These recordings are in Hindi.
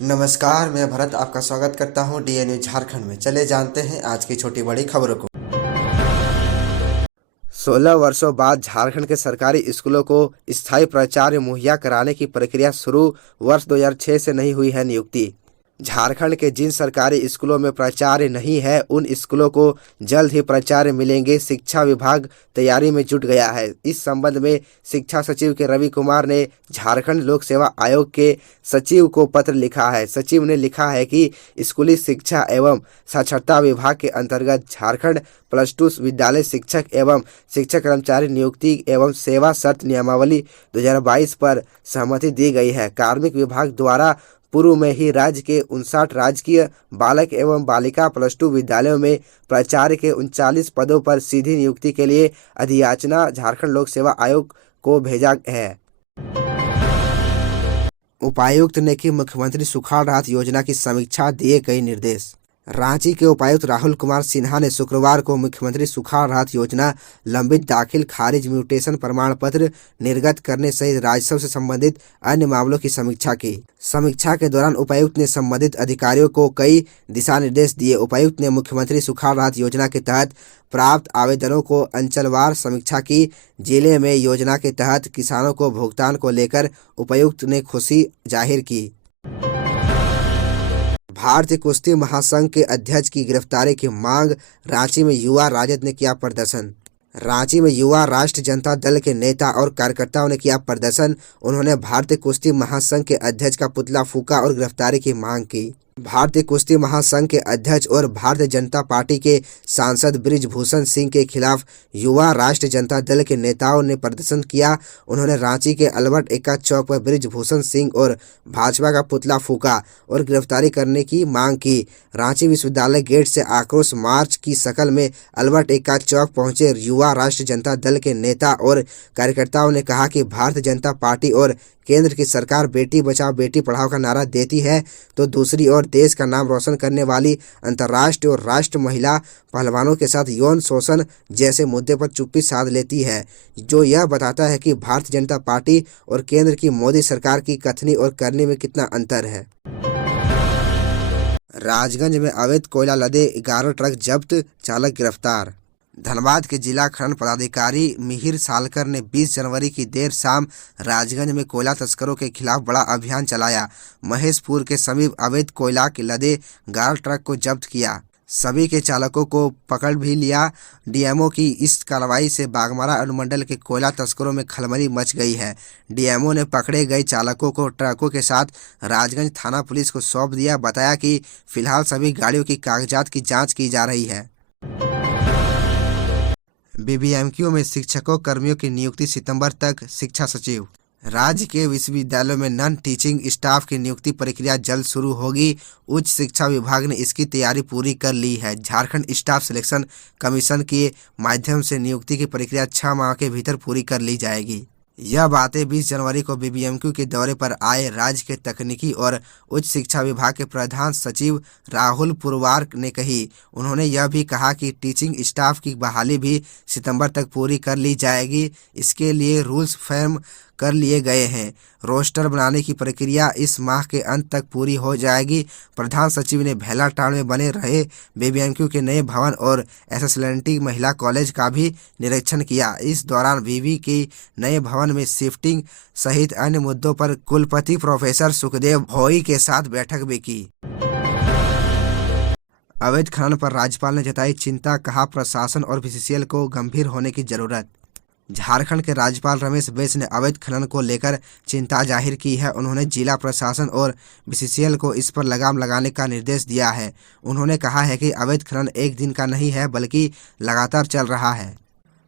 नमस्कार, मैं भरत आपका स्वागत करता हूं डीएनयू झारखंड में। चले जानते हैं आज की छोटी बड़ी खबरों को। 16 वर्षों बाद झारखंड के सरकारी स्कूलों को स्थायी प्राचार्य मुहैया कराने की प्रक्रिया शुरू। वर्ष 2006 से नहीं हुई है नियुक्ति। झारखंड के जिन सरकारी स्कूलों में प्राचार्य नहीं है उन स्कूलों को जल्द ही प्राचार्य मिलेंगे। शिक्षा विभाग तैयारी में जुट गया है। इस संबंध में शिक्षा सचिव के रवि कुमार ने झारखंड लोक सेवा आयोग के सचिव को पत्र लिखा है। सचिव ने लिखा है कि स्कूली शिक्षा एवं साक्षरता विभाग के अंतर्गत झारखंड +2 विद्यालय शिक्षक एवं शिक्षक कर्मचारी नियुक्ति एवं सेवा शर्त नियमावली 2022 पर सहमति दी गई है। कार्मिक विभाग द्वारा पूर्व में ही राज्य के 59 राजकीय बालक एवं बालिका +2 विद्यालयों में प्राचार्य के 39 पदों पर सीधी नियुक्ति के लिए अधियाचना झारखंड लोक सेवा आयोग को भेजा है। उपायुक्त ने की मुख्यमंत्री सुखाड़ राहत योजना की समीक्षा, दिए कई निर्देश। रांची के उपायुक्त राहुल कुमार सिन्हा ने शुक्रवार को मुख्यमंत्री सुखाड़ राहत योजना, लंबित दाखिल खारिज म्यूटेशन प्रमाण पत्र निर्गत करने सहित राजस्व से संबंधित अन्य मामलों की समीक्षा की। समीक्षा के दौरान उपायुक्त ने संबंधित अधिकारियों को कई दिशा निर्देश दिए। उपायुक्त ने मुख्यमंत्री सुखाड़ राहत योजना के तहत प्राप्त आवेदनों को अंचलवार समीक्षा की। जिले में योजना के तहत किसानों को भुगतान को लेकर उपायुक्त ने खुशी जाहिर की। भारतीय कुश्ती महासंघ के अध्यक्ष की गिरफ्तारी की मांग, रांची में युवा राजद ने किया प्रदर्शन। रांची में युवा राष्ट्र जनता दल के नेता और कार्यकर्ताओं ने किया प्रदर्शन। उन्होंने भारतीय कुश्ती महासंघ के अध्यक्ष का पुतला फूंका और गिरफ्तारी की मांग की। भारतीय कुश्ती महासंघ के अध्यक्ष और भारतीय जनता पार्टी के सांसद बृजभूषण सिंह के खिलाफ युवा राष्ट्र जनता दल के नेताओं ने प्रदर्शन किया। उन्होंने रांची के अल्बर्ट एक्का चौक पर बृजभूषण सिंह और भाजपा का पुतला फूंका और गिरफ्तारी करने की मांग की। रांची विश्वविद्यालय गेट से आक्रोश मार्च की शक्ल में अल्बर्ट एक्का चौक पहुंचे युवा राष्ट्र जनता दल के नेता और कार्यकर्ताओं ने कहा कि भारतीय जनता पार्टी और केंद्र की सरकार बेटी बचाओ बेटी पढ़ाओ का नारा देती है तो दूसरी ओर देश का नाम रोशन करने वाली अंतर्राष्ट्रीय और राष्ट्रीय महिला पहलवानों के साथ यौन शोषण जैसे मुद्दे पर चुप्पी साध लेती है, जो यह बताता है कि भारतीय जनता पार्टी और केंद्र की मोदी सरकार की कथनी और करनी में कितना अंतर है। राजगंज में अवैध कोयला लदे 11 ट्रक जब्त, चालक गिरफ्तार। धनबाद के जिला खनन पदाधिकारी मिहिर सालकर ने 20 जनवरी की देर शाम राजगंज में कोयला तस्करों के खिलाफ बड़ा अभियान चलाया। महेशपुर के समीप अवैध कोयला के लदे 11 ट्रक को जब्त किया। सभी के चालकों को पकड़ भी लिया। डीएमओ की इस कार्रवाई से बागमारा अनुमंडल के कोयला तस्करों में खलबली मच गई है। डीएमओ ने पकड़े गए चालकों को ट्रकों के साथ राजगंज थाना पुलिस को सौंप दिया। बताया कि फिलहाल सभी गाड़ियों की कागजात की जांच की जा रही है। बीबीएमक्यू में शिक्षकों कर्मियों की नियुक्ति सितंबर तक, शिक्षा सचिव। राज्य के विश्वविद्यालयों में नॉन टीचिंग स्टाफ की नियुक्ति प्रक्रिया जल्द शुरू होगी। उच्च शिक्षा विभाग ने इसकी तैयारी पूरी कर ली है। झारखंड स्टाफ सिलेक्शन कमीशन के माध्यम से नियुक्ति की प्रक्रिया 6 माह के भीतर पूरी कर ली जाएगी। यह बातें 20 जनवरी को बीबीएमक्यू के दौरे पर आए राज्य के तकनीकी और उच्च शिक्षा विभाग के प्रधान सचिव राहुल पुरवार ने कही। उन्होंने यह भी कहा कि टीचिंग स्टाफ की बहाली भी सितंबर तक पूरी कर ली जाएगी। इसके लिए रूल्स फर्म कर लिए गए हैं। रोस्टर बनाने की प्रक्रिया इस माह के अंत तक पूरी हो जाएगी। प्रधान सचिव ने भेलाटांड में बने रहे बीबीएमक्यू के नए भवन और एसएसएलएनटी महिला कॉलेज का भी निरीक्षण किया। इस दौरान बीवी के नए भवन में शिफ्टिंग सहित अन्य मुद्दों पर कुलपति प्रोफेसर सुखदेव भोई के साथ बैठक भी की। अवैध खनन पर राज्यपाल ने जताई चिंता, कहा प्रशासन और बीसीसीएल को गंभीर होने की जरूरत। झारखंड के राज्यपाल रमेश बैस ने अवैध खनन को लेकर चिंता जाहिर की है। उन्होंने जिला प्रशासन और बीसीसीएल को इस पर लगाम लगाने का निर्देश दिया है। उन्होंने कहा है कि अवैध खनन एक दिन का नहीं है बल्कि लगातार चल रहा है।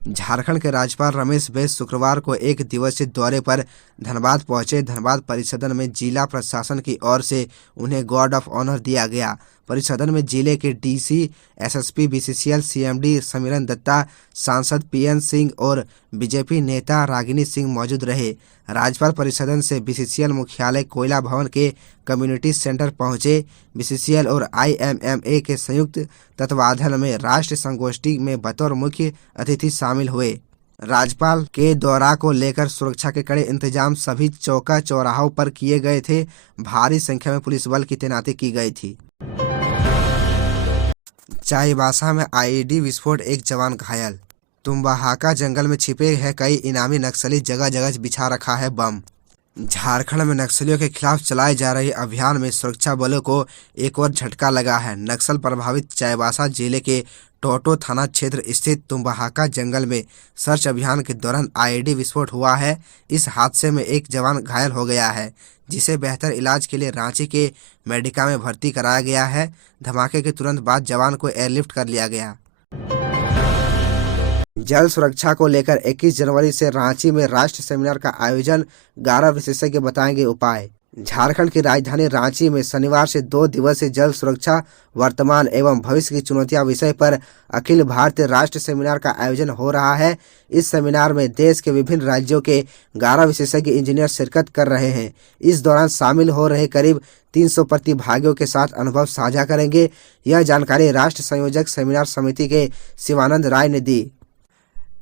झारखंड के राज्यपाल रमेश बैस शुक्रवार को एक दिवसीय दौरे पर धनबाद पहुंचे। धनबाद परिसदन में जिला प्रशासन की ओर से उन्हें गार्ड ऑफ ऑनर दिया गया। परिसदन में जिले के DC, SSP, BCCL CMD Samiran Dutta, सांसद पीएन सिंह और बीजेपी नेता रागिनी सिंह मौजूद रहे। राज्यपाल परिसदन से बीसीसीएल मुख्यालय कोयला भवन के कम्युनिटी सेंटर पहुंचे। बीसीसीएल और आईएमएमए के संयुक्त तत्वावधान में राष्ट्रीय संगोष्ठी में बतौर मुख्य अतिथि शामिल हुए। राज्यपाल के दौरा को लेकर सुरक्षा के कड़े इंतजाम सभी चौका चौराहों पर किए गए थे। भारी संख्या में पुलिस बल की तैनाती की गई थी। चाईबासा में आईईडी विस्फोट, एक जवान घायल। तुम्बाहाका जंगल में छिपे हैं कई इनामी नक्सली, जगह जगह बिछा रखा है बम। झारखंड में नक्सलियों के खिलाफ चलाए जा रहे अभियान में सुरक्षा बलों को एक और झटका लगा है। नक्सल प्रभावित चाईबासा जिले के टोटो थाना क्षेत्र स्थित तुम्बाहाका जंगल में सर्च अभियान के दौरान आईईडी विस्फोट हुआ है। इस हादसे में एक जवान घायल हो गया है, जिसे बेहतर इलाज के लिए रांची के मेडिका में भर्ती कराया गया है। धमाके के तुरंत बाद जवान को एयरलिफ्ट कर लिया गया। जल सुरक्षा को लेकर 21 जनवरी से रांची में राष्ट्रीय सेमिनार का आयोजन, 11 विशेषज्ञ बताएंगे उपाय। झारखंड की राजधानी रांची में शनिवार से 2 दिवसीय जल सुरक्षा वर्तमान एवं भविष्य की चुनौतियां विषय पर अखिल भारतीय राष्ट्रीय सेमिनार का आयोजन हो रहा है। इस सेमिनार में देश के विभिन्न राज्यों के 11 विशेषज्ञ इंजीनियर शिरकत कर रहे हैं। इस दौरान शामिल हो रहे करीब 300 प्रतिभागियों के साथ अनुभव साझा करेंगे। यह जानकारी राष्ट्र संयोजक सेमिनार समिति के शिवानंद राय ने दी।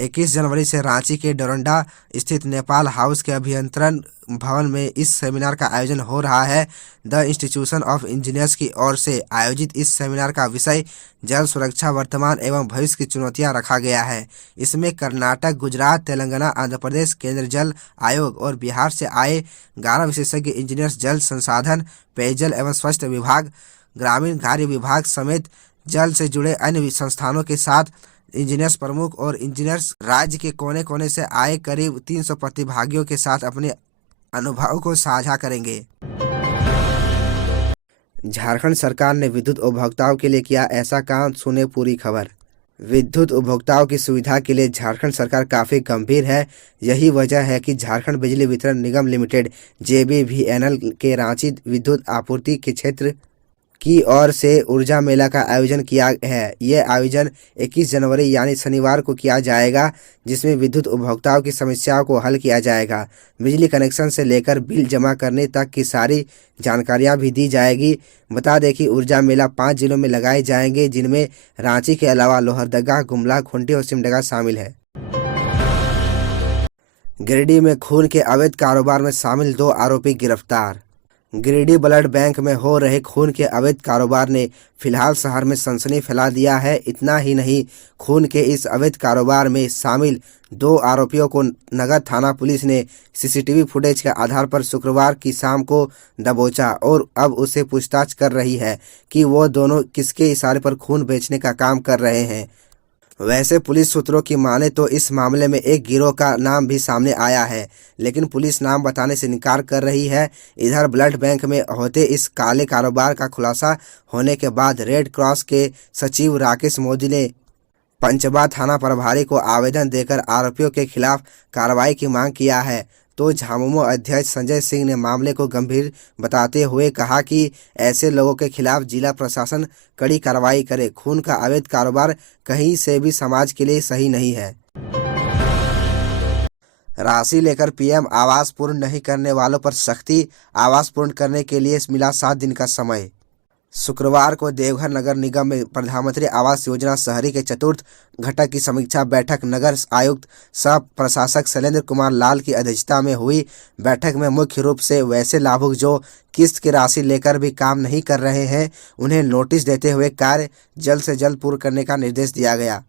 21 जनवरी से रांची के डोरंडा स्थित नेपाल हाउस के अभियंत्रण भवन में इस सेमिनार का आयोजन हो रहा है। द इंस्टीट्यूशन ऑफ इंजीनियर्स की ओर से आयोजित इस सेमिनार का विषय जल सुरक्षा वर्तमान एवं भविष्य की चुनौतियां रखा गया है। इसमें कर्नाटक, गुजरात, तेलंगाना, आंध्र प्रदेश, केंद्र जल आयोग और बिहार से आए 11 विशेषज्ञ इंजीनियर्स जल संसाधन, पेयजल एवं स्वच्छता विभाग, ग्रामीण कार्य विभाग समेत जल से जुड़े अन्य संस्थानों के साथ इंजीनियर्स प्रमुख और इंजीनियर्स राज्य के कोने कोने से आए करीब 300 प्रतिभागियों के साथ अपने अनुभव को साझा करेंगे। झारखंड सरकार ने विद्युत उपभोक्ताओं के लिए किया ऐसा काम, सुने पूरी खबर। विद्युत उपभोक्ताओं की सुविधा के लिए झारखंड सरकार काफ़ी गंभीर है। यही वजह है कि झारखंड बिजली वितरण निगम लिमिटेड JBVNL के रांची विद्युत आपूर्ति के क्षेत्र की ओर से ऊर्जा मेला का आयोजन किया है। यह आयोजन 21 जनवरी यानी शनिवार को किया जाएगा, जिसमें विद्युत उपभोक्ताओं की समस्याओं को हल किया जाएगा। बिजली कनेक्शन से लेकर बिल जमा करने तक की सारी जानकारियां भी दी जाएगी। बता दें कि ऊर्जा मेला 5 जिलों में लगाए जाएंगे, जिनमें रांची के अलावा लोहरदगा, गुमला, खूंटी और सिमडेगा शामिल है। गिरिडीह में खून के अवैध कारोबार में शामिल 2 आरोपी गिरफ्तार। गिरिडीह ब्लड बैंक में हो रहे खून के अवैध कारोबार ने फिलहाल शहर में सनसनी फैला दिया है। इतना ही नहीं, खून के इस अवैध कारोबार में शामिल 2 आरोपियों को नगर थाना पुलिस ने CCTV फुटेज के आधार पर शुक्रवार की शाम को दबोचा और अब उससे पूछताछ कर रही है कि वो दोनों किसके इशारे पर खून बेचने का काम कर रहे हैं। वैसे पुलिस सूत्रों की माने तो इस मामले में एक गिरोह का नाम भी सामने आया है, लेकिन पुलिस नाम बताने से इनकार कर रही है। इधर ब्लड बैंक में होते इस काले कारोबार का खुलासा होने के बाद रेड क्रॉस के सचिव राकेश मोदी ने पंचबा थाना प्रभारी को आवेदन देकर आरोपियों के खिलाफ कार्रवाई की मांग किया है। तो झामुमो अध्यक्ष संजय सिंह ने मामले को गंभीर बताते हुए कहा कि ऐसे लोगों के खिलाफ जिला प्रशासन कड़ी कार्रवाई करे। खून का अवैध कारोबार कहीं से भी समाज के लिए सही नहीं है। राशि लेकर PM आवास पूर्ण नहीं करने वालों पर सख्ती, आवास पूर्ण करने के लिए मिला 7 दिन का समय। शुक्रवार को देवघर नगर निगम में प्रधानमंत्री आवास योजना शहरी के चतुर्थ घटक की समीक्षा बैठक नगर आयुक्त सह प्रशासक शैलेंद्र कुमार लाल की अध्यक्षता में हुई। बैठक में मुख्य रूप से वैसे लाभुक जो किस्त की राशि लेकर भी काम नहीं कर रहे हैं, उन्हें नोटिस देते हुए कार्य जल्द से जल्द पूर्ण करने का निर्देश दिया गया।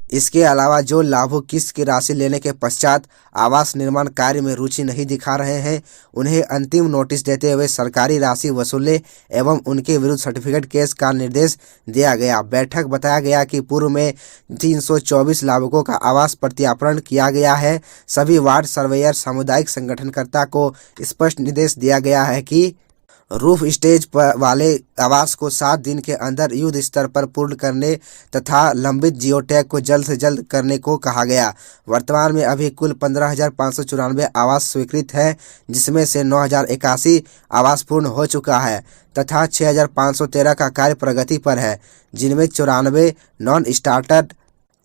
इसके अलावा जो लाभुक किस्त की राशि लेने के पश्चात आवास निर्माण कार्य में रुचि नहीं दिखा रहे हैं, उन्हें अंतिम नोटिस देते हुए सरकारी राशि वसूले एवं उनके विरुद्ध सर्टिफिकेट केस का निर्देश दिया गया। बैठक बताया गया कि पूर्व में 324 लाभुकों का आवास प्रत्यार्पण किया गया है। सभी वार्ड सर्वेयर, सामुदायिक संगठनकर्ता को स्पष्ट निर्देश दिया गया है कि रूफ स्टेज पर वाले आवास को 7 दिन के अंदर युद्ध स्तर पर पूर्ण करने तथा लंबित जियो टैग को जल्द से जल्द करने को कहा गया। वर्तमान में अभी कुल 15,594 आवास स्वीकृत है, जिसमें से 9,081 आवास पूर्ण हो चुका है तथा 6,513 का कार्य प्रगति पर है, जिनमें 94 non starter,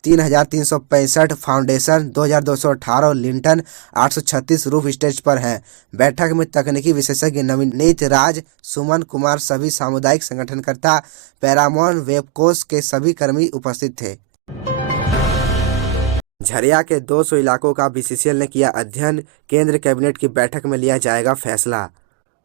3,365 foundation, 2,218 Linton, 836 roof stage पर है। बैठक में तकनीकी विशेषज्ञ नवनीत राज, सुमन कुमार, सभी सामुदायिक झरिया के 200 इलाकों का बीसीसीएल ने किया अध्ययन, केंद्र कैबिनेट की बैठक में लिया जाएगा फैसला।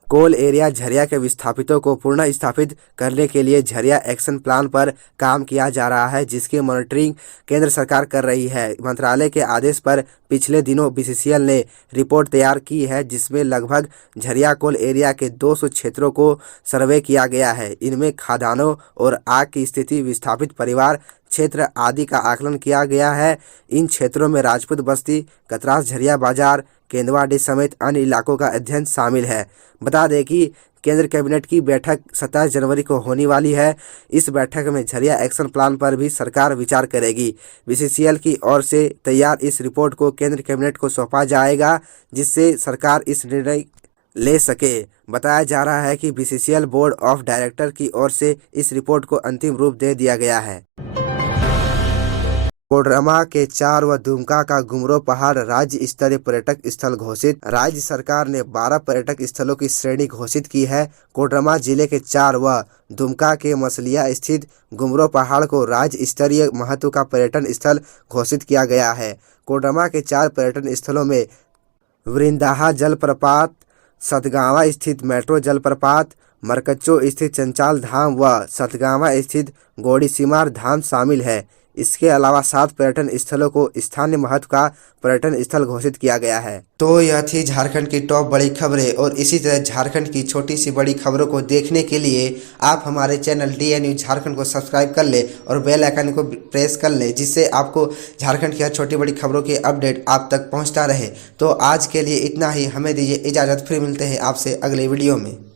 कोल एरिया झरिया के विस्थापितों को पुनः स्थापित करने के लिए झरिया एक्शन प्लान पर काम किया जा रहा है, जिसकी मॉनिटरिंग केंद्र सरकार कर रही है। मंत्रालय के आदेश पर पिछले दिनों बीसीसीएल ने रिपोर्ट तैयार की है, जिसमें लगभग झरिया कोल एरिया के 200 क्षेत्रों को सर्वे किया गया है। इनमें खदानों और आग की स्थिति, विस्थापित परिवार क्षेत्र आदि का आकलन किया गया है। इन क्षेत्रों में राजपूत बस्ती, कतरास, झरिया बाजार, केंदवाडी समेत अन्य इलाकों का अध्ययन शामिल है। बता दें कि केंद्र कैबिनेट की बैठक 27 जनवरी को होने वाली है। इस बैठक में झरिया एक्शन प्लान पर भी सरकार विचार करेगी। बीसीसीएल की ओर से तैयार इस रिपोर्ट को केंद्र कैबिनेट को सौंपा जाएगा, जिससे सरकार इस निर्णय ले सके। बताया जा रहा है कि बीसीसीएल बोर्ड ऑफ डायरेक्टर की ओर से इस रिपोर्ट को अंतिम रूप दे दिया गया है। कोडरमा के 4 व दुमका का गुमरो पहाड़ राज्य स्तरीय पर्यटक स्थल घोषित। राज्य सरकार ने 12 पर्यटक स्थलों की श्रेणी घोषित की है। कोडरमा जिले के 4 व दुमका के मसलिया स्थित गुमरो पहाड़ को राज्य स्तरीय महत्व का पर्यटन स्थल घोषित किया गया है। कोडरमा के 4 पर्यटन स्थलों में वृंदाहा जलप्रपात, सतगावा स्थित मेट्रो जलप्रपात, मरकच्चो स्थित चंचाल धाम व सतगावा स्थित गौड़ीसीमार धाम शामिल है। इसके अलावा 7 पर्यटन स्थलों को स्थानीय महत्व का पर्यटन स्थल घोषित किया गया है। तो यह थी झारखंड की टॉप बड़ी खबरें, और इसी तरह झारखंड की छोटी सी बड़ी खबरों को देखने के लिए आप हमारे चैनल DN न्यूज़ झारखंड को सब्सक्राइब कर ले और बेल आइकन को प्रेस कर ले, जिससे आपको झारखंड की हर छोटी बड़ी खबरों के अपडेट आप तक पहुँचता रहे। तो आज के लिए इतना ही, हमें दीजिए इजाज़त, फिर मिलते हैं आपसे अगले वीडियो में।